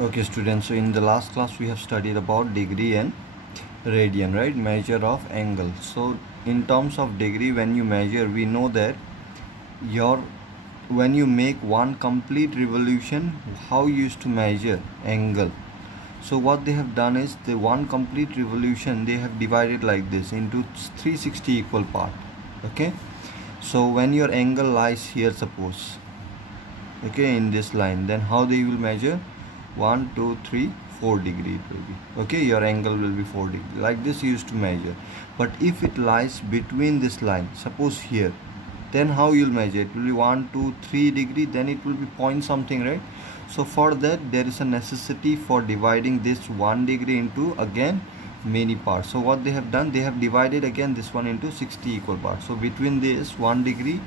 Okay students, so in the last class we have studied about degree and radian, right? Measure of angle. So in terms of degree, when you measure, we know that your when you make one complete revolution, how you used to measure angle. So what they have done is, the one complete revolution they have divided like this into 360 equal part. Okay, so when your angle lies here, suppose, okay, in this line, then how they will measure? 1 2 3 4 degree it will be. Okay, your angle will be 4 degree, like this you used to measure. But if it lies between this line, suppose here, then how you'll measure? It will be 1 2 3 degree, then it will be point something, right? So for that there is a necessity for dividing this 1 degree into again many parts. So what they have done, they have divided again this one into 60 equal parts. So between this 1 degree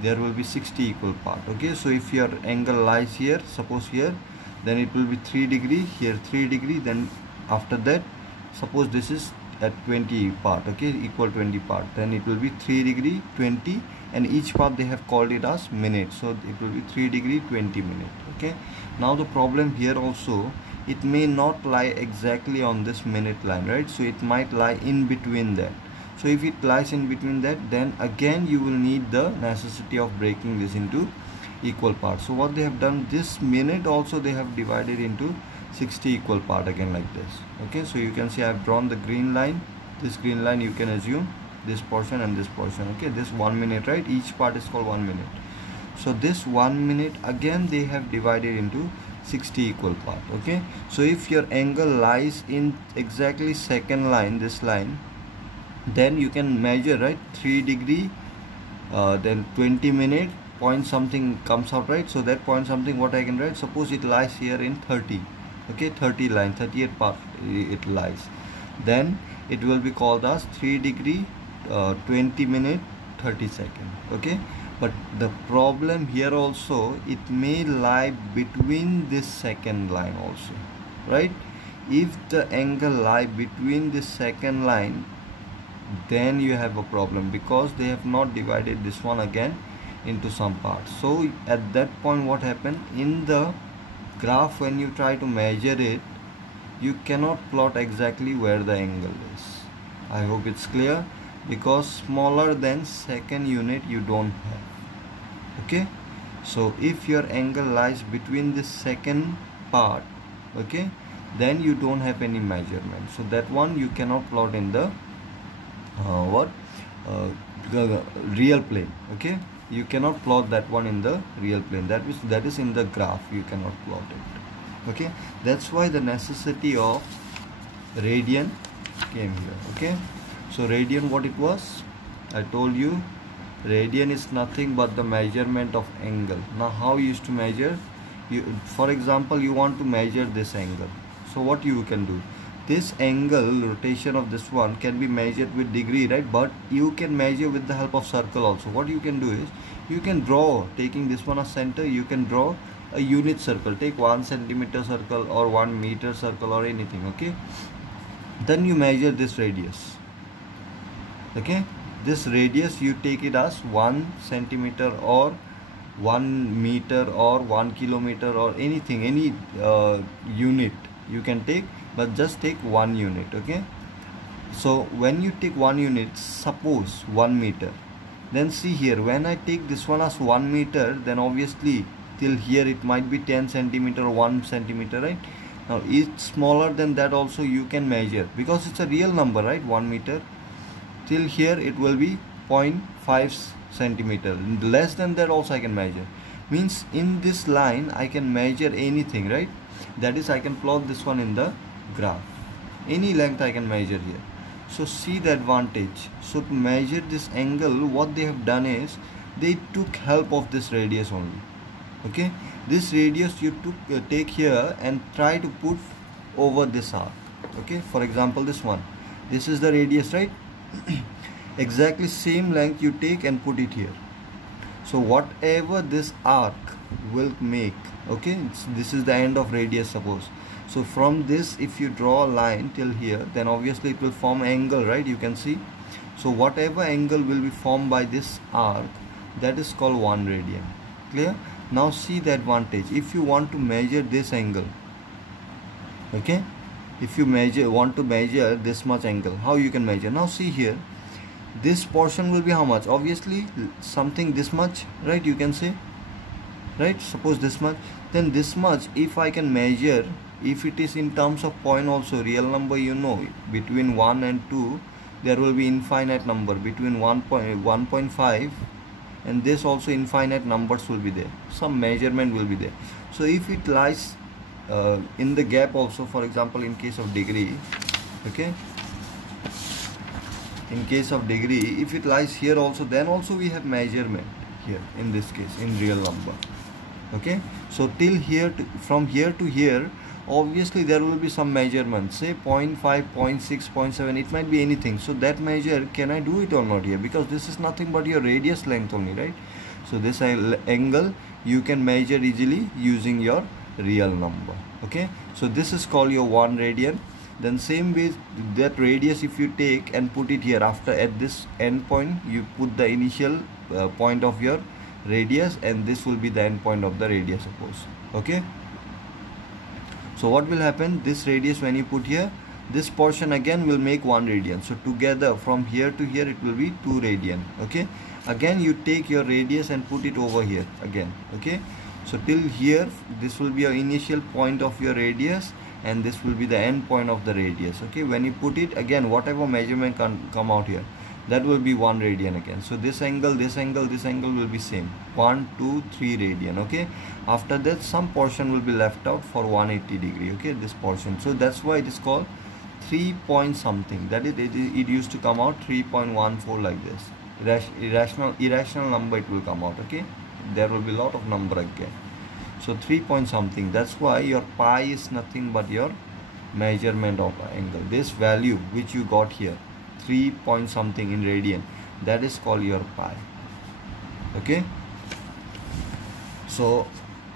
there will be 60 equal part. Okay, so if your angle lies here, suppose here, then it will be 3 degree, here 3 degree, then after that, suppose this is at 20 part, okay, equal 20 part, then it will be 3 degree 20, and each part they have called it as minute, so it will be 3 degree 20 minute. Okay, now the problem here also, it may not lie exactly on this minute line, right? So it might lie in between that. So if it lies in between that, then again you will need the necessity of breaking this into equal parts. So what they have done, this minute also they have divided into 60 equal part again, like this. Okay, so you can see I have drawn the green line. This green line, you can assume this portion and this portion. Okay, this 1 minute, right? Each part is called 1 minute. So this 1 minute again they have divided into 60 equal part. Okay, so if your angle lies in exactly second line, this line, then you can measure, right? 3 degree, then 20 minute, point something comes out, right? So that point something, what I can write, suppose it lies here in 30. Okay, 30 line, 38 part it lies, then it will be called as 3 degree 20 minute 30 second. Okay, but the problem here also, it may lie between this second line also, right? If the angle lie between this second line, then you have a problem, because they have not divided this one again into some parts. So at that point, what happened in the graph, when you try to measure it, you cannot plot exactly where the angle is. I hope it's clear, because smaller than second unit you don't have. Okay, so if your angle lies between this second part, okay, then you don't have any measurement. So that one you cannot plot in the real plane. Okay, you cannot plot that one in the real plane. That is in the graph you cannot plot it. Okay, that's why the necessity of radian came here. Okay, so radian, what it was, I told you, radian is nothing but the measurement of angle. Now how you used to measure? You, for example, you want to measure this angle, so what you can do, this angle, rotation of this one can be measured with degree, right? But you can measure with the help of circle also. What you can do is, you can draw, taking this one as center, you can draw a unit circle. Take 1 centimeter circle or 1 meter circle or anything. Okay, then you measure this radius. Okay, this radius you take it as 1 centimeter or 1 meter or 1 kilometer or anything, any unit you can take, but just take 1 unit. Okay, so when you take 1 unit, suppose 1 meter, then see here, when I take this one as 1 meter, then obviously till here it might be 10 centimeter or 1 centimeter, right? Now it's smaller than that also you can measure, because it's a real number, right? 1 meter till here it will be 0.5 centimeter, less than that also I can measure. Means in this line I can measure anything, right? That is, I can plot this one in the graph, any length I can measure here. So see the advantage. So to measure this angle, what they have done is, they took help of this radius only. Okay, this radius you take here and try to put over this arc. Okay, for example, this one, this is the radius, right? Exactly same length you take and put it here. So whatever this arc will make, okay, this is the end of radius, suppose. So from this, if you draw a line till here, then obviously it will form angle, right? You can see. So whatever angle will be formed by this arc, that is called 1 radian. Clear? Now see the advantage. If you want to measure this angle, Okay, if you want to measure this much angle, how you can measure? Now see here, this portion will be how much? Obviously something this much, right? You can say, right? Suppose this much, then this much if I can measure, if it is in terms of point also, real number, you know, between 1 and 2 there will be infinite number, between 1.5 and this also infinite numbers will be there, some measurement will be there. So if it lies in the gap also, for example in case of degree, okay, in case of degree, if it lies here also, then also we have measurement here in this case in real number. Okay, so till here from here to here, obviously there will be some measurement, say 0.5, 0.6, 0.7, it might be anything. So that measure, can I do it or not here? Because this is nothing but your radius length only, right? So this angle you can measure easily using your real number. Okay, so this is called your 1 radian. Then same way, that radius if you take and put it here, after at this end point you put the initial point of your radius, and this will be the end point of the radius, suppose. Okay, so what will happen, this radius when you put here, this portion again will make 1 radian. So together from here to here it will be 2 radian. Okay, again you take your radius and put it over here again. Okay, so till here this will be your initial point of your radius, and this will be the end point of the radius. Okay, when you put it again, whatever measurement can come out here, that will be 1 radian again. So this angle, this angle, this angle will be same, 1, 2, 3 radian. Okay, after that some portion will be left out for 180 degree. Okay, this portion, so that's why it is called 3 point something, that is it used to come out 3.14 like this. Irrational number it will come out. Okay, there will be a lot of number again. So 3 point something, that's why your pi is nothing but your measurement of angle. This value which you got here, 3 point something in radian, that is called your pi. Okay, so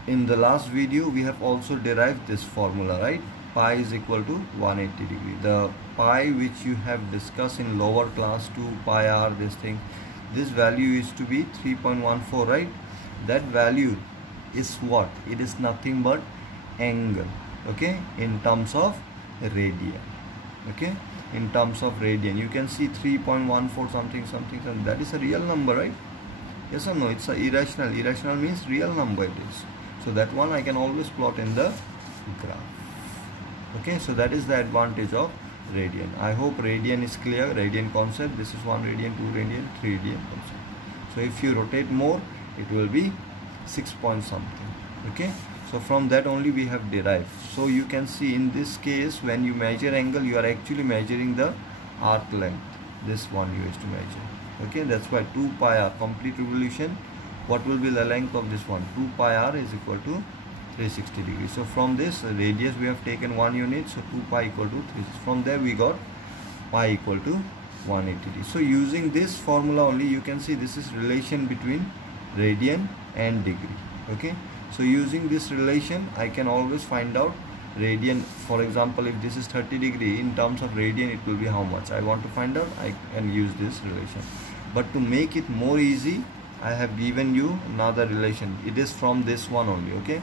in the last video we have also derived this formula, right? Pi is equal to 180 degree. The pi which you have discussed in lower class 2 pi r, this thing, this value is to be 3.14, right? That value is what? It is nothing but angle. Okay, in terms of radian. Okay, in terms of radian, you can see 3.14 something, that is a real number, right? Yes or no? It's a irrational. Irrational means real number it is. So that one I can always plot in the graph. Okay, so that is the advantage of radian. I hope radian is clear, radian concept. This is 1 radian, 2 radian, 3 radian concept. So if you rotate more, it will be 6 point something. Okay, so from that only we have derived. So you can see in this case, when you measure angle, you are actually measuring the arc length. This one you used to measure. Okay, that's why 2 pi r, complete revolution, what will be the length of this one? 2 pi r is equal to 360 degrees. So from this radius we have taken 1 unit, so 2 pi equal to 360. From there we got pi equal to 180 degrees. So using this formula only, you can see this is relation between radian and degree. Okay, so using this relation I can always find out radian. For example, if this is 30 degree, in terms of radian it will be how much? I want to find out, I can use this relation. But to make it more easy, I have given you another relation. It is from this one only. Okay,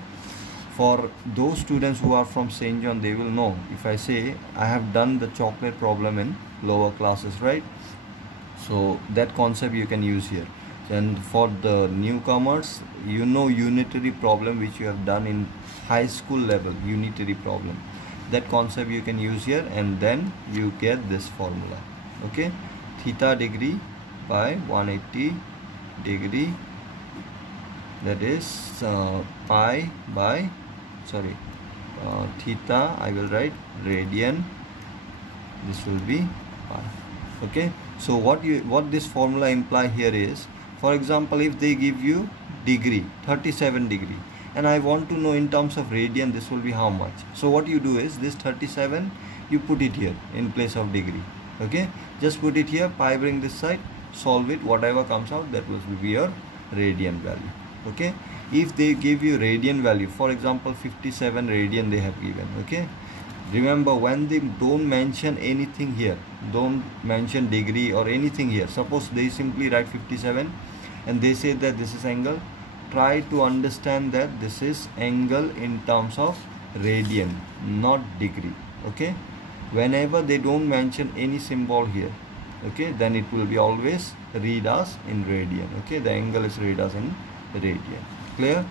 for those students who are from St. John, they will know if I say I have done the chocolate problem in lower classes, right? So that concept you can use here. And for the newcomers, you know unitary problem which you have done in high school level, unitary problem, that concept you can use here, and then you get this formula. Okay, theta degree by 180 degree, that is pi by theta, I will write radian, this will be pi. Okay, so what this formula imply here is, for example, if they give you degree 37 degree and I want to know in terms of radian this will be how much. So what you do is this 37 you put it here in place of degree. Okay, just put it here, pi bring this side, solve it, whatever comes out that will be your radian value. Okay, if they give you radian value, for example 57 radian they have given. Okay, remember when they don't mention anything here, don't mention degree or anything here, suppose they simply write 57 and they say that this is angle, try to understand that this is angle in terms of radian, not degree. Okay, whenever they don't mention any symbol here, okay, then it will be always read as in radian. Okay, the angle is read as in radian. Clear?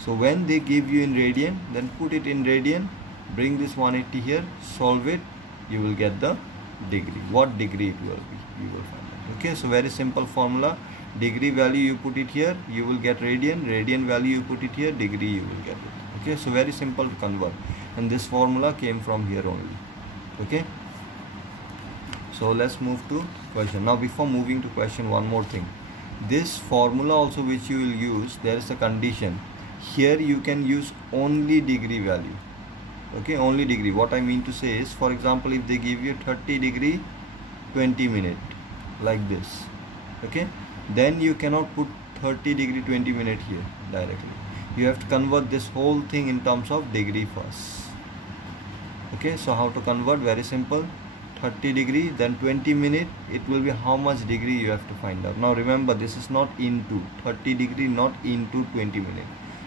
So when they give you in radian, then put it in radian, bring this 180 here, solve it, you will get the degree. What degree it will be, you will find it. Okay, so very simple formula. Degree value you put it here, you will get radian. Radian value you put it here, degree you will get it. Okay, so very simple to convert, and this formula came from here only. Okay, so let's move to question. Now before moving to question, one more thing. This formula also which you will use, there is a condition. Here you can use only degree value. Okay, only degree. What I mean to say is, for example, if they give you 30 degree 20 minute like this, okay, then you cannot put 30 degree 20 minute here directly. You have to convert this whole thing in terms of degree first. Okay, so how to convert? Very simple. 30 degree, then 20 minute, it will be how much degree you have to find out. Now remember, this is not into 30 degree, not into 20 minute.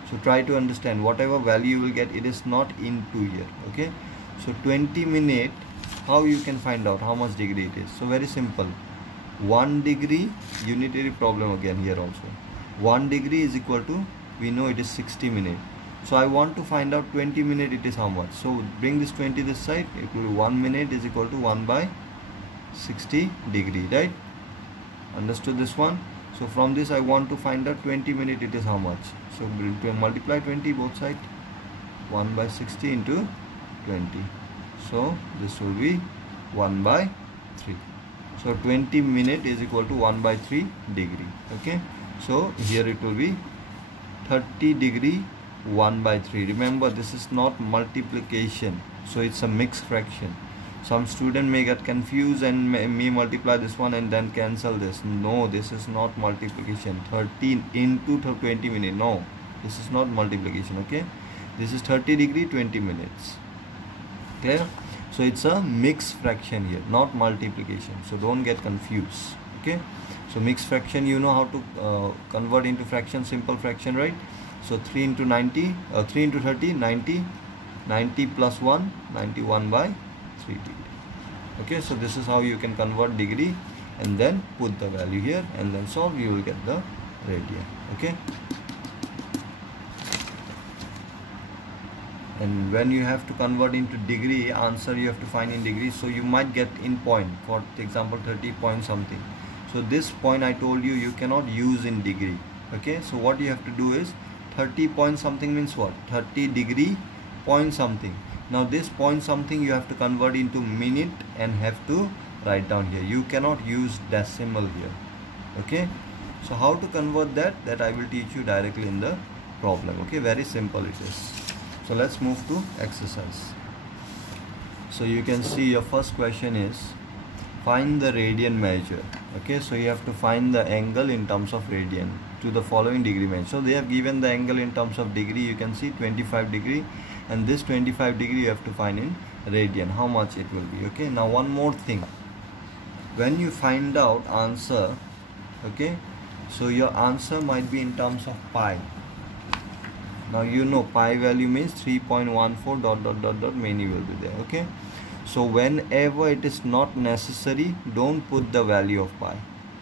So try to understand, whatever value you will get, it is not into here. Okay, so 20 minute, how you can find out how much degree it is? So very simple. 1 degree, unitary problem again here also. 1 degree is equal to, we know it is 60 minutes. So I want to find out 20 minutes, it is how much? So bring this 20 this side, it will be 1 minute is equal to 1 by 60 degree, right? Understood this one? So from this I want to find out 20 minutes, it is how much? So multiply 20 both sides, 1 by 60 into 20. So this will be 1 by 3. So 20 minutes is equal to 1 by 3 degree. Okay, so here it will be 30 degree 1 by 3. Remember, this is not multiplication, so it's a mixed fraction. Some student may get confused and may multiply this one and then cancel this. No, this is not multiplication. 13 into 20 minutes. No, this is not multiplication. Okay, this is 30 degree 20 minutes. Clear? So it's a mixed fraction here, not multiplication. So don't get confused. Okay, so mixed fraction, you know how to convert into fraction, simple fraction, right? So 3 into 90, 3 into 30, 90, 90 plus 1, 91 by 3 degree. Okay, so this is how you can convert degree, and then put the value here and then solve, you will get the radian. Okay, and when you have to convert into degree, answer you have to find in degree. So you might get in point, for example 30 point something. So this point I told you, you cannot use in degree. Okay, so what you have to do is 30 point something means what? 30 degree point something. Now this point something you have to convert into minute and have to write down here. You cannot use decimal here. Okay, so how to convert that I will teach you directly in the problem. Okay, very simple it is. So let's move to exercise. So you can see your first question is, find the radian measure. Okay, so you have to find the angle in terms of radian to the following degree measure. So they have given the angle in terms of degree. You can see 25 degree, and this 25 degree you have to find in radian, how much it will be. Okay, now one more thing, when you find out answer, okay, so your answer might be in terms of pi. Now you know pi value means 3.14 dot dot dot dot many will be there. Okay, so whenever it is not necessary, don't put the value of pi.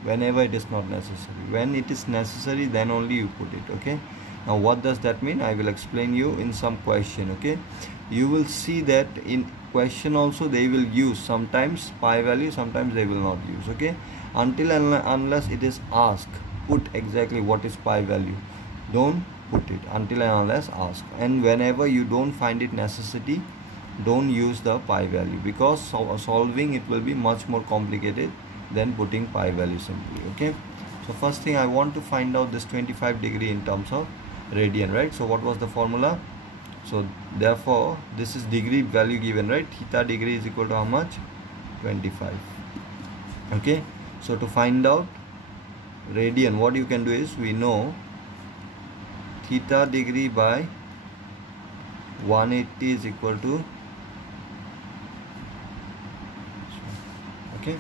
Whenever it is not necessary, when it is necessary, then only you put it. Okay, now what does that mean? I will explain you in some question. Okay, you will see that in question also they will use sometimes pi value, sometimes they will not use. Okay, until and unless it is asked, put exactly what is pi value. Don't put it until and unless asked. And whenever you don't find it necessity, don't use the pi value, because solving it will be much more complicated than putting pi value simply. Okay, so first thing I want to find out this 25 degree in terms of radian, right? So what was the formula? So therefore this is degree value given, right? Theta degree is equal to how much? 25. Okay, so to find out radian, what you can do is, we know theta degree by 180 is equal to, okay,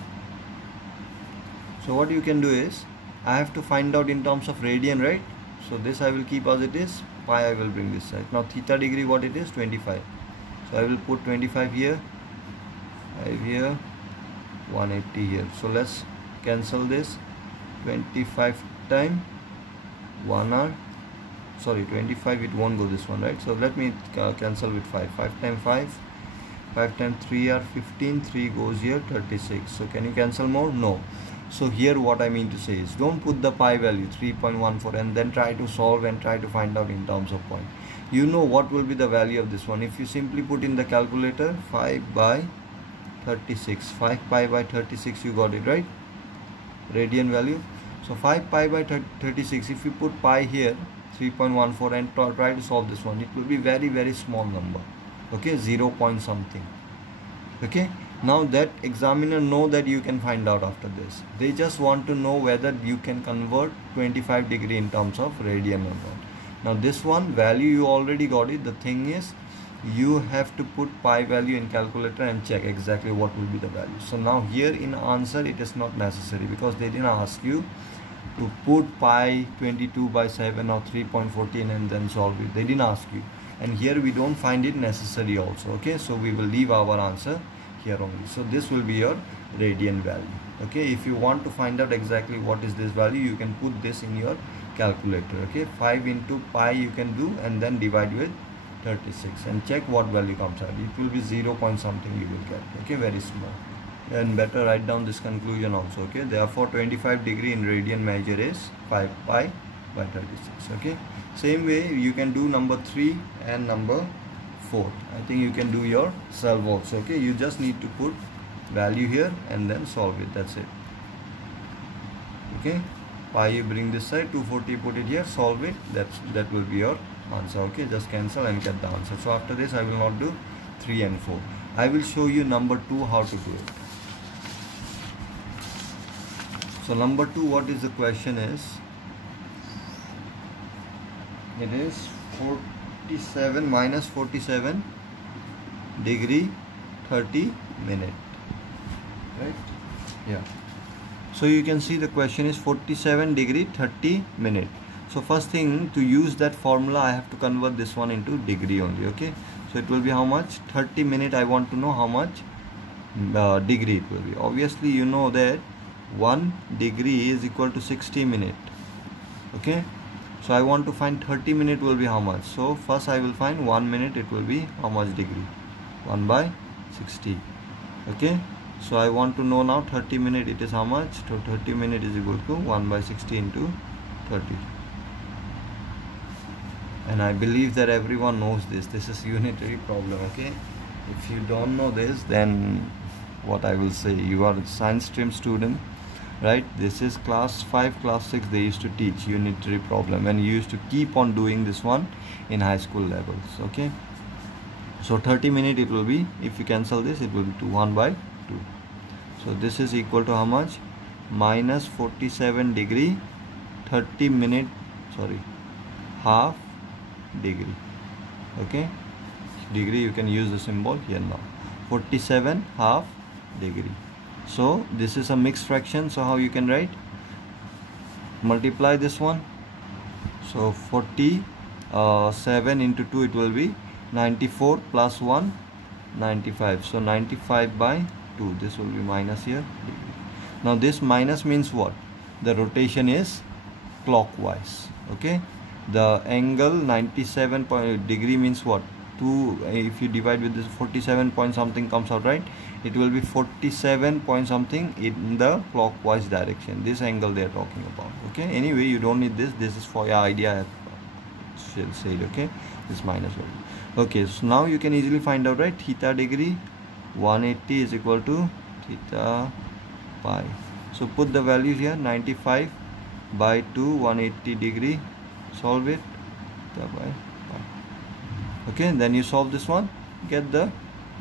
so what you can do is, I have to find out in terms of radian, right? So this I will keep as it is, pi I will bring this side. Now theta degree, what it is? 25. So I will put 25 here, 5 here, 180 here. So let's cancel this. 25 time 1 hour, sorry 25, it won't go this one, right? So let me cancel with 5. 5 times 5, 5 times 3 are 15, 3 goes here, 36. So can you cancel more? No. So here what I mean to say is, don't put the pi value 3.14 and then try to solve and try to find out in terms of point. You know what will be the value of this one. If you simply put in the calculator 5 by 36, 5 pi by 36, you got it, right? Radian value. So 5 pi by 36, if you put pi here 3.14 and try to solve this one, it will be very small number, okay, 0 point something. Okay, now that examiner know that you can find out after this. They just want to know whether you can convert 25 degree in terms of radian or not. Now this one value you already got it. The thing is, you have to put pi value in calculator and check exactly what will be the value. So now here in answer it is not necessary, because they didn't ask you to put pi 22 by 7 or 3.14 and then solve it. They didn't ask you, and here we don't find it necessary also. Okay, so we will leave our answer here only. So this will be your radian value. Okay, if you want to find out exactly what is this value, you can put this in your calculator. Okay, 5 into pi you can do and then divide with 36 and check what value comes out. It will be 0 point something you will get. Okay, very small. And better write down this conclusion also. Okay, therefore 25 degree in radian measure is 5 pi by 36. Okay, same way you can do number 3 and number 4. I think you can do yourself also. Okay, you just need to put value here and then solve it. That's it. Okay, pi you bring this side, 240 put it here, solve it. That will be your answer. Okay, just cancel and get the answer. So after this I will not do 3 and 4. I will show you number 2 how to do it. So number 2, what is the question is, it is 47 minus 47 degree 30 minute, right? Yeah, so you can see the question is 47 degree 30 minute. So first thing, to use that formula I have to convert this one into degree only. Okay, so it will be how much? 30 minute. I want to know how much degree it will be. Obviously you know that 1 degree is equal to 60 minute. Okay, so I want to find 30 minute will be how much. So first I will find 1 minute, it will be how much degree? 1 by 60. Okay, so I want to know now 30 minute, it is how much? So 30 minute is equal to 1 by 60 into 30. And I believe that everyone knows this. This is unitary problem. Okay, if you don't know this, then what I will say, you are a science stream student, right? This is class 5, class 6, they used to teach unitary problem, and you used to keep on doing this one in high school levels. Okay, so 30 minute it will be, if you cancel this, it will be 1 by 2. So this is equal to how much? Minus 47 degree 30 minute, sorry, half degree. Okay, degree you can use the symbol here now. 47 half degree. So this is a mixed fraction, so how you can write? Multiply this one. So 47 into 2, it will be 94 plus 1, 95. So 95 by 2, this will be minus here degree. Now this minus means what? The rotation is clockwise. Okay, the angle 97 degree means what? 2, if you divide with this, 47 point something comes out, right? It will be 47 point something in the clockwise direction. This angle they are talking about. Okay, anyway you don't need this. This is for your idea said. Okay, this minus value. Okay, so now you can easily find out, right? Theta degree 180 is equal to theta pi. So put the value here, 95 by 2, 180 degree. Solve it. Theta by pi. Okay, then you solve this one, get the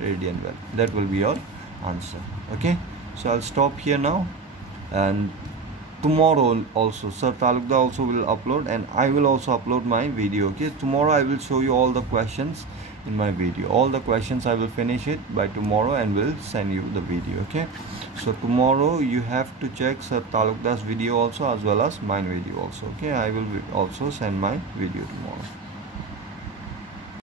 radian value. That will be your answer. Okay, so I'll stop here now, and tomorrow also Sir Talukdar also will upload, and I will also upload my video. Okay, tomorrow I will show you all the questions in my video. All the questions I will finish it by tomorrow and will send you the video. Okay, so tomorrow you have to check Sir Talukdar's video also, as well as mine video also. Okay, I will also send my video tomorrow.